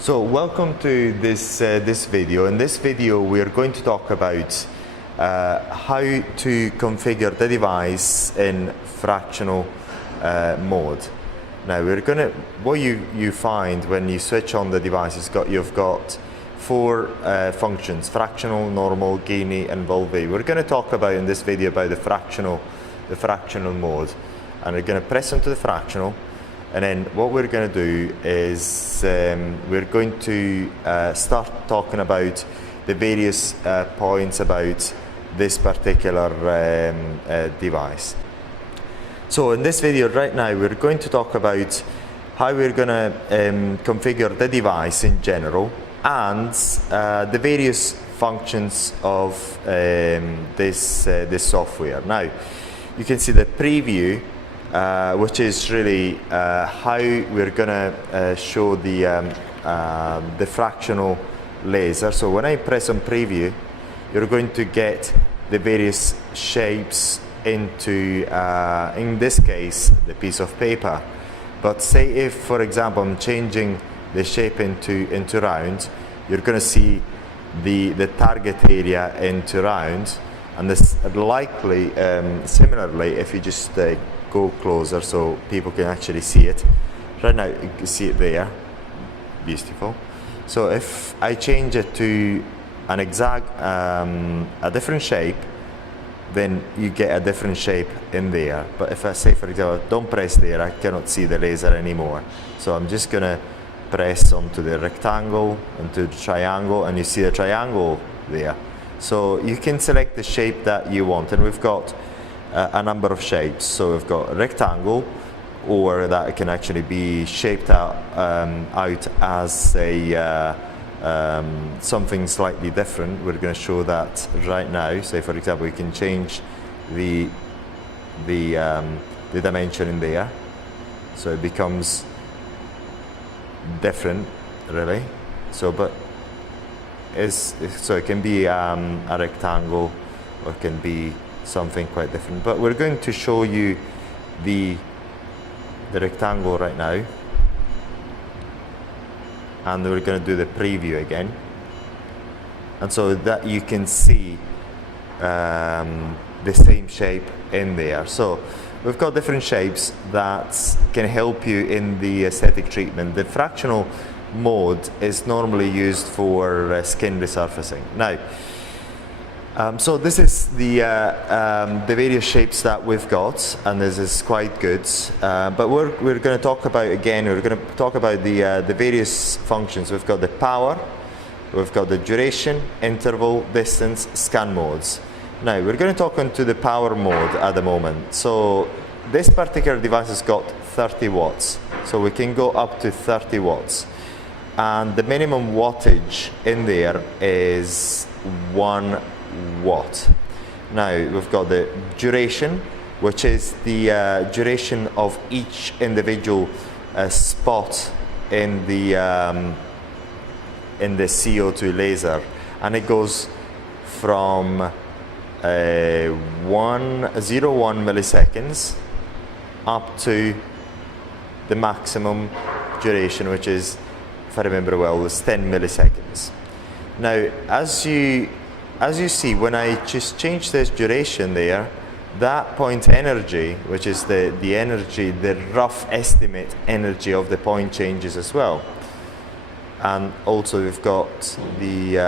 So welcome to this video. In this video we are going to talk about how to configure the device in fractional mode. Now what you find when you switch on the device is you've got four functions: fractional, normal, gainy and volve. We're going to talk about in this video about the fractional mode, and we're going to press into the fractional. And then what we're going to do is we're going to start talking about the various points about this particular device. So in this video right now we're going to talk about how we're going to configure the device in general and the various functions of this software. Now you can see the preview, which is really how we're going to show the fractional laser. So when I press on preview, you're going to get the various shapes into, in this case, the piece of paper. But say if, for example, I'm changing the shape into round, you're going to see the target area into round. And this likely, similarly, if you just go closer so people can actually see it. Right now you can see it there, beautiful. So if I change it to an exact, a different shape, then you get a different shape in there. But if I say, for example, don't press there, I cannot see the laser anymore. So I'm just gonna press onto the rectangle, onto the triangle, and you see the triangle there. So you can select the shape that you want, and we've got a number of shapes. So we've got a rectangle, or that can actually be shaped out as a something slightly different. We're going to show that right now. Say for example, we can change the dimension in there, so it becomes different, really. So, so it can be a rectangle, or it can be something quite different. But we're going to show you the rectangle right now, and we're going to do the preview again, and so that you can see the same shape in there. So we've got different shapes that can help you in the aesthetic treatment. The fractional mode is normally used for skin resurfacing. Now, so this is the various shapes that we've got, and this is quite good. But we're going to talk about, again, we're going to talk about the various functions. We've got the power, we've got the duration, interval, distance, scan modes. Now we're going to talk into the power mode at the moment. So this particular device has got 30 watts, so we can go up to 30 watts. And the minimum wattage in there is 1 watt. Now we've got the duration, which is the duration of each individual spot in the CO2 laser, and it goes from 0.01 milliseconds up to the maximum duration, which is, if I remember well, was 10 milliseconds. Now, as you see, when I just change this duration there, that point energy, which is the energy, the rough estimate energy of the point, changes as well. And also we've got the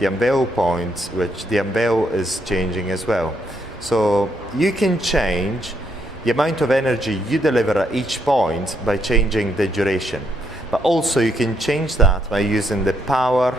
unveil point, which the unveil is changing as well. So you can change the amount of energy you deliver at each point by changing the duration. But also you can change that by using the power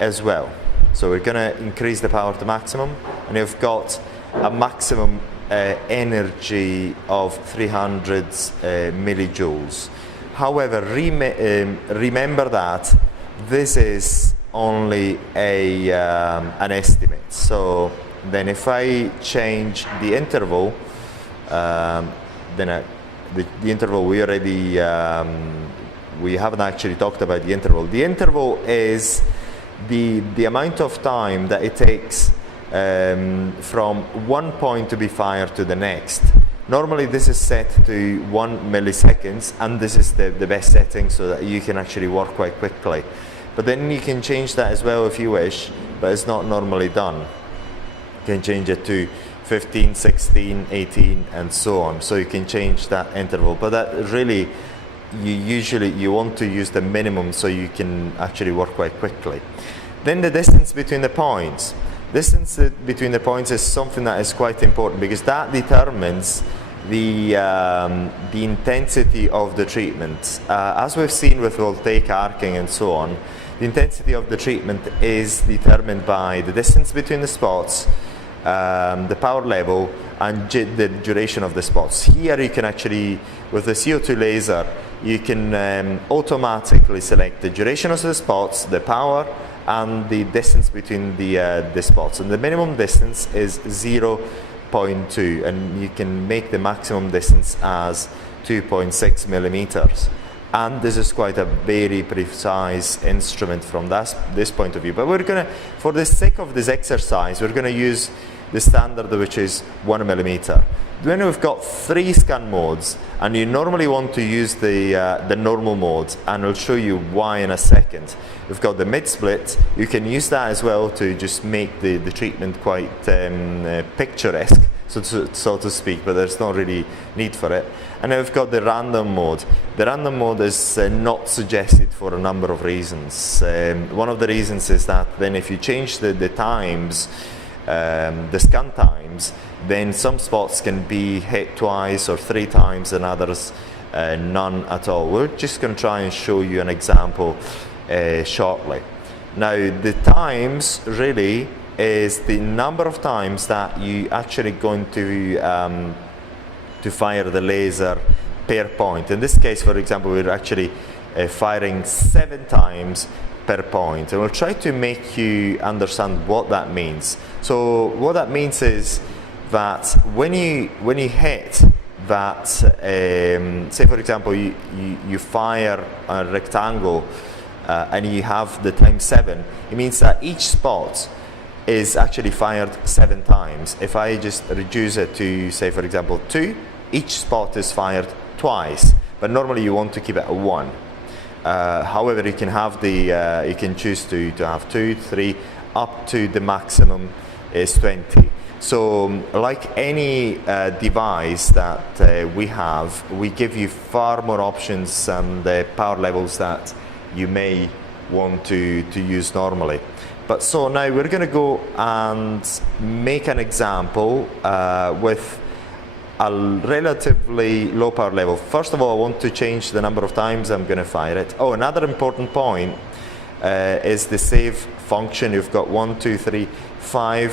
as well. So we're going to increase the power to maximum, and you've got a maximum energy of 300 millijoules. However, remember that this is only an estimate. So then if I change the interval, then the interval we already, we haven't actually talked about the interval. The interval is the amount of time that it takes from one point to be fired to the next. Normally this is set to 1 milliseconds, and this is the best setting so that you can actually work quite quickly. But then you can change that as well if you wish, but it's not normally done. You can change it to 15, 16, 18 and so on. So you can change that interval, but that really, you want to use the minimum so you can actually work quite quickly. Then the distance between the points. Distance between the points is something that is quite important because that determines the intensity of the treatment. As we've seen with voltaic arcing and so on, the intensity of the treatment is determined by the distance between the spots, the power level, and the duration of the spots. Here you can actually, with the CO2 laser, you can automatically select the duration of the spots, the power, and the distance between the spots. And the minimum distance is 0.2, and you can make the maximum distance as 2.6 millimeters. And this is quite a very precise instrument from this point of view. But we're going to, for the sake of this exercise, we're going to use the standard, which is 1 millimeter. When we've got 3 scan modes, and you normally want to use the normal mode, and I'll show you why in a second. We've got the mid-split. You can use that as well to just make the treatment quite picturesque, so to speak, but there's not really need for it. And then we've got the random mode. The random mode is not suggested for a number of reasons. One of the reasons is that then if you change the times, the scan times, then some spots can be hit twice or 3 times and others none at all. We're just going to try and show you an example shortly. Now the times really is the number of times that you actually going to fire the laser per point. In this case, for example, we're actually firing 7 times per point, and we'll try to make you understand what that means. So what that means is that when you hit that, say for example you fire a rectangle and you have the time 7, it means that each spot is actually fired 7 times. If I just reduce it to, say for example 2, each spot is fired twice, but normally you want to keep it at 1. However, you can have you can choose to have 2, 3, up to the maximum is 20. So like any device that we have, we give you far more options and power levels that you may want to use normally. But so now we're going to go and make an example with a relatively low power level. First of all, I want to change the number of times I'm going to fire it. Oh, another important point is the save function. You've got 1, 2, 3, 5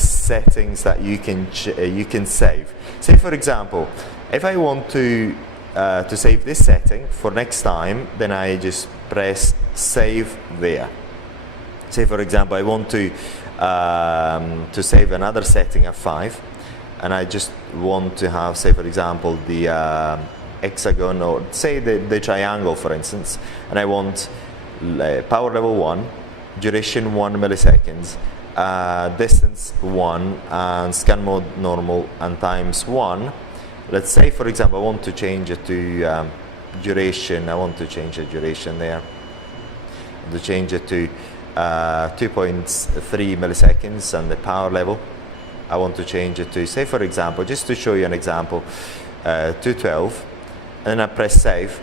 settings that you can save. Say for example, if I want to save this setting for next time, then I just press save there. Say for example, I want to save another setting at 5, and I just want to have, say for example, the hexagon, or say the triangle for instance, and I want power level 1, duration 1 milliseconds, distance 1, and scan mode normal, and times 1. Let's say for example I want to change it to duration. I want to change the duration there, to change it to 2.3 milliseconds, and the power level I want to change it to, say for example, just to show you an example, 212, and then I press save.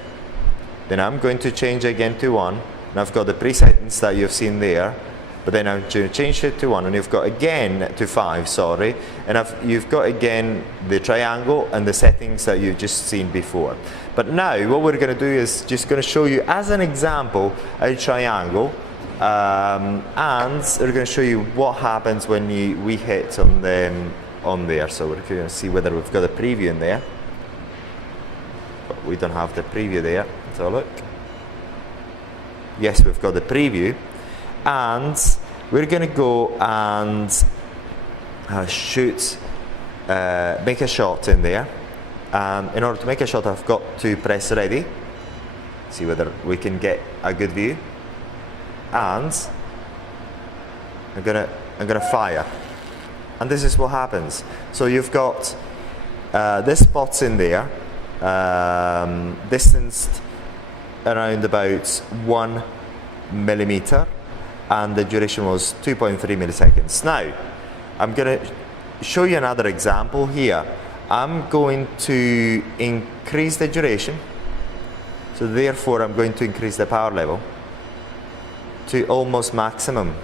Then I'm going to change again to 1, and I've got the presettings that you've seen there, but then I'm going to change it to 1, and you've got again to 5, sorry, and you've got again the triangle and the settings that you've just seen before. But now what we're going to do is just going to show you as an example a triangle, and we're going to show you what happens when we hit on there. So we're going to see whether we've got a preview in there. But we don't have the preview there. Let's have a look. Yes, we've got the preview, and we're going to go and make a shot in there. In order to make a shot, I've got to press ready. See whether we can get a good view. And I'm gonna fire, and this is what happens. So you've got this spot's in there, distanced around about 1 millimeter, and the duration was 2.3 milliseconds. Now, I'm going to show you another example here. I'm going to increase the duration, so therefore I'm going to increase the power level to almost maximum.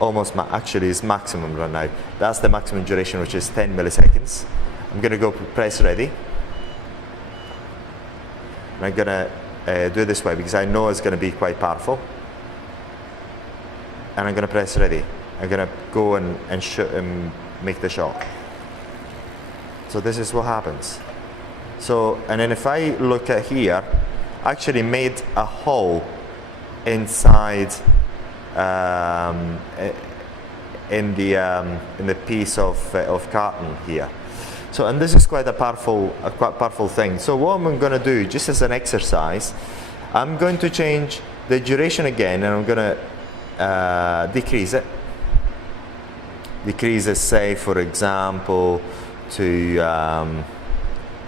Actually it's maximum right now. That's the maximum duration, which is 10 milliseconds. I'm going to go press ready. And I'm going to do it this way because I know it's going to be quite powerful. And I'm going to press ready. I'm going to go and make the shot. So this is what happens. So, and then if I look at here, I actually made a hole inside in the piece of carton here. So, and this is quite a powerful thing. So what I'm going to do, just as an exercise, I'm going to change the duration again, and I'm going to decrease it. Decrease it, say, for example, to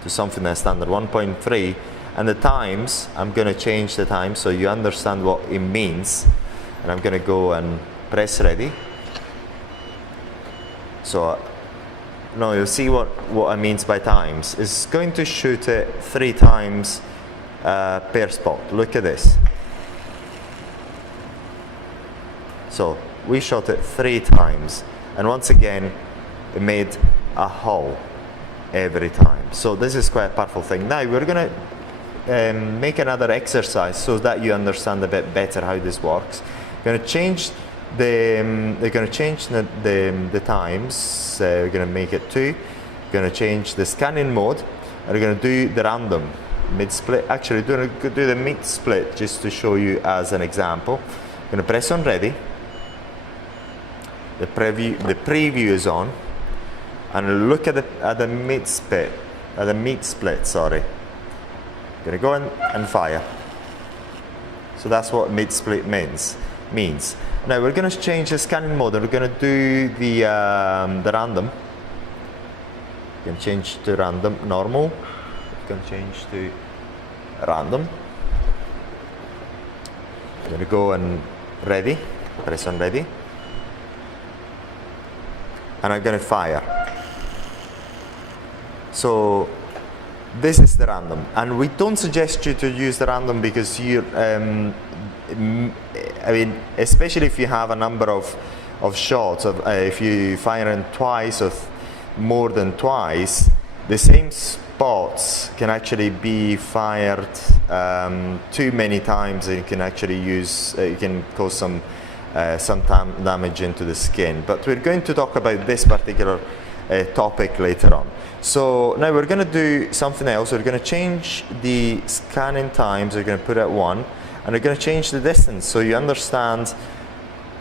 something that's standard 1.3, and the times, I'm going to change the time so you understand what it means. And I'm going to go and press ready. So now you'll see what I mean by times. It's going to shoot it 3 times per spot. Look at this. So we shot it 3 times, and once again it made a hole every time. So this is quite a powerful thing. Now we're going to make another exercise so that you understand a bit better how this works. We're going to change the times. We're going to make it 2. We're going to change the scanning mode, and we're going to do the random mid split. Actually, do the mid split just to show you as an example. I'm going to press on ready. The preview is on, and look at the mid split. Sorry. I'm going to go and fire. So that's what mid split means. Now we're going to change the scanning mode, and we're going to do the random. We're going to change to random normal. We're going to change to random. We're going to go and ready. Press on ready. And I'm going to fire. So this is the random, and we don't suggest you to use the random because you're I mean, especially if you have a number of shots, if you fire in twice or more than twice, the same spots can actually be fired too many times, and you can actually you can cause some damage into the skin. But we're going to talk about this particular topic later on. So now we're going to do something else. We're going to change the scanning times. We're going to put it at 1. And we're going to change the distance so you understand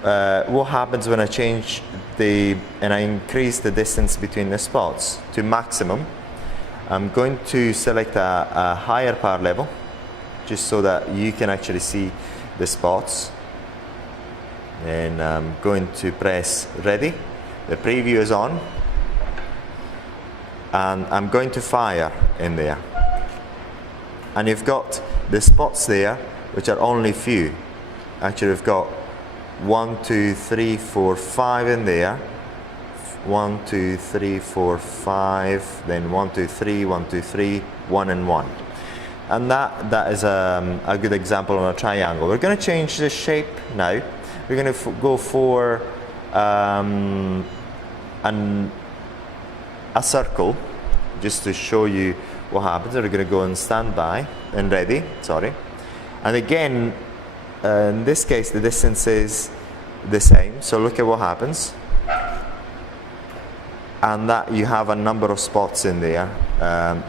what happens when I change and I increase the distance between the spots to maximum. I'm going to select a higher power level just so that you can actually see the spots. And I'm going to press ready. The preview is on. And I'm going to fire in there. And you've got the spots there, which are only few. Actually, we've got 1, 2, 3, 4, 5 in there. 1, 2, 3, 4, 5. Then 1, 2, 3, 1, 2, 3, 1 and 1. And that is a good example of a triangle. We're going to change the shape now. We're going to go for a circle, just to show you what happens. We're going to go and stand by and ready. Sorry. And again, in this case, the distance is the same. So look at what happens. And that you have a number of spots in there,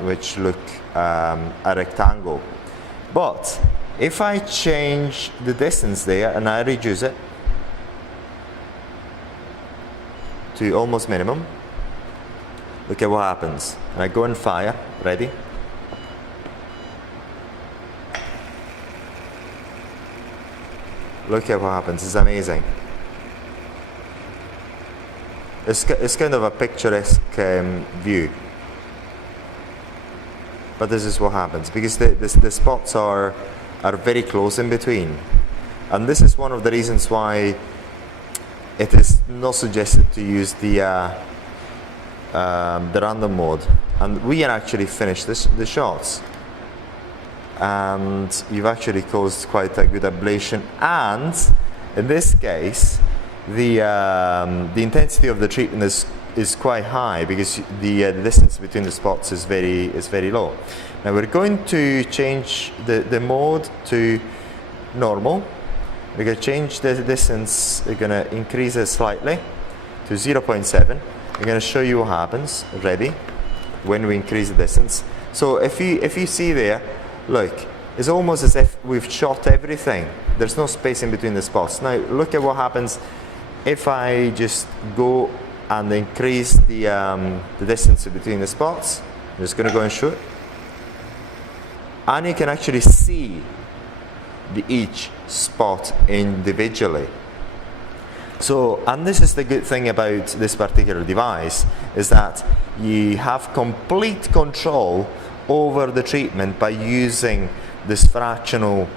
which look a rectangle. But if I change the distance there and I reduce it to almost minimum, look at what happens. And I go and fire. Ready? Look at what happens. It's amazing. It's kind of a picturesque view. But this is what happens, because the spots are very close in between. And this is one of the reasons why it is not suggested to use the random mode. And we can actually finish the shots. And you've actually caused quite a good ablation. And in this case, the intensity of the treatment is quite high, because the distance between the spots is very low. Now we're going to change the mode to normal. We're going to change the distance. We're going to increase it slightly to 0.7. We're going to show you what happens. Ready? When we increase the distance. So if you see there, look, it's almost as if we've shot everything. There's no space in between the spots. Now look at what happens if I just go and increase the distance between the spots. I'm just going to go and shoot. And you can actually see each spot individually. So, and this is the good thing about this particular device, is that you have complete control over the treatment by using this fractional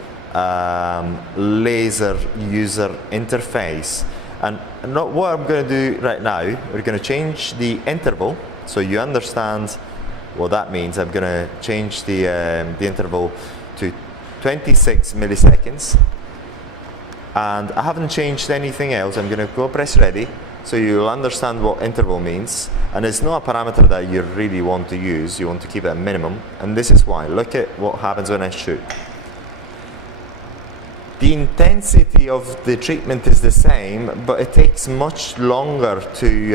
laser user interface. And what I'm going to do right now, we're going to change the interval, so you understand what that means. I'm going to change the interval to 26 milliseconds, and I haven't changed anything else. I'm going to go press ready, so you'll understand what interval means. And it's not a parameter that you really want to use. You want to keep it at minimum, and this is why. Look at what happens when I shoot. The intensity of the treatment is the same, but it takes much longer to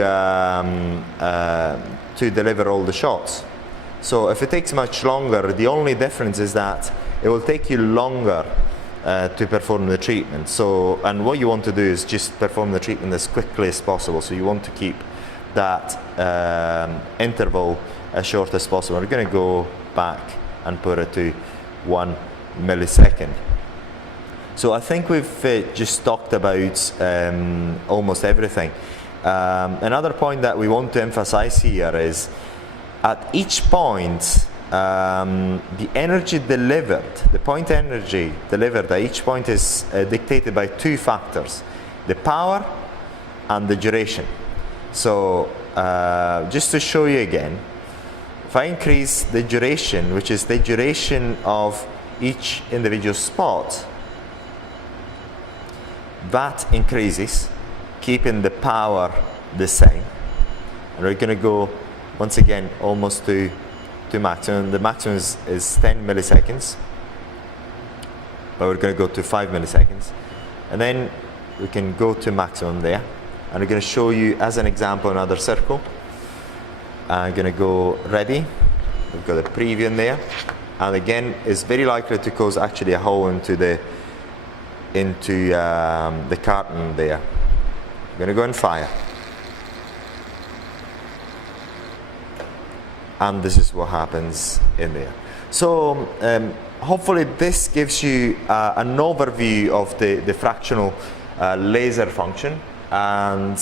deliver all the shots. So if it takes much longer, the only difference is that it will take you longer to perform the treatment. So, and what you want to do is just perform the treatment as quickly as possible. So you want to keep that interval as short as possible. We're going to go back and put it to 1 millisecond. So I think we've just talked about almost everything. Another point that we want to emphasize here is, at each point, the energy delivered, the point energy delivered at each point is dictated by two factors: the power and the duration. So just to show you again, if I increase the duration, which is the duration of each individual spot, that increases, keeping the power the same. And we're going to go once again almost to maximum. The maximum is 10 milliseconds, but we're going to go to 5 milliseconds, and then we can go to maximum there. And we're going to show you as an example another circle. I'm going to go ready. We've got a preview in there, and again it's very likely to cause actually a hole into the carton there. I'm going to go and fire. And this is what happens in there. So hopefully this gives you an overview of the fractional laser function. And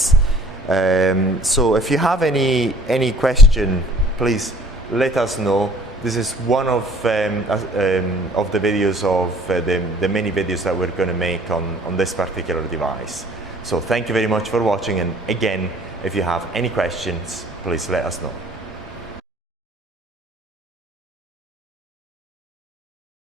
so if you have any question, please let us know. This is one of the videos of the many videos that we're going to make on this particular device. So thank you very much for watching, and again, if you have any questions, please let us know.